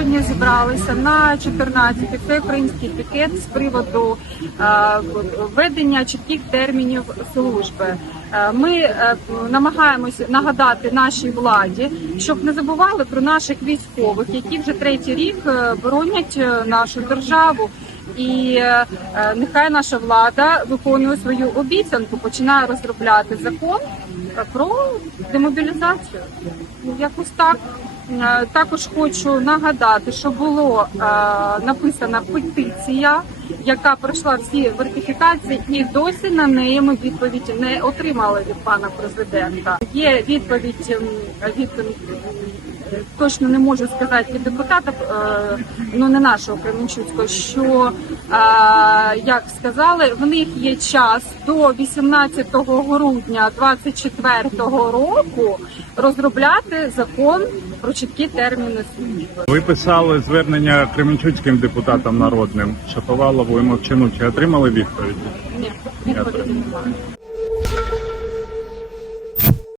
сьогодні зібралися на 14-й всеукраїнський пікет з приводу е, введення чітких термінів служби. Е, Ми е, намагаємося нагадати нашій владі, щоб не забували про наших військових, які вже третій рік боронять нашу державу. І е, е, нехай наша влада виконує свою обіцянку, починає розробляти закон про демобілізацію. Ну, якось так. Е, Також хочу нагадати, що було написана петиція, яка пройшла всі вертифікації, і досі на неї ми відповідь не отримали від пана президента. Є відповідь ем, від точно не можу сказати від депутата, е, ну не нашого Кременчуцького, що е, як сказали, в них є час до 18 грудня 24 року розробляти закон про чіткі терміни служби. Ви писали звернення кременчуцьким депутатам народним Шаповалову і Мовчину. Чи отримали відповідь? Ні, відповіді немає.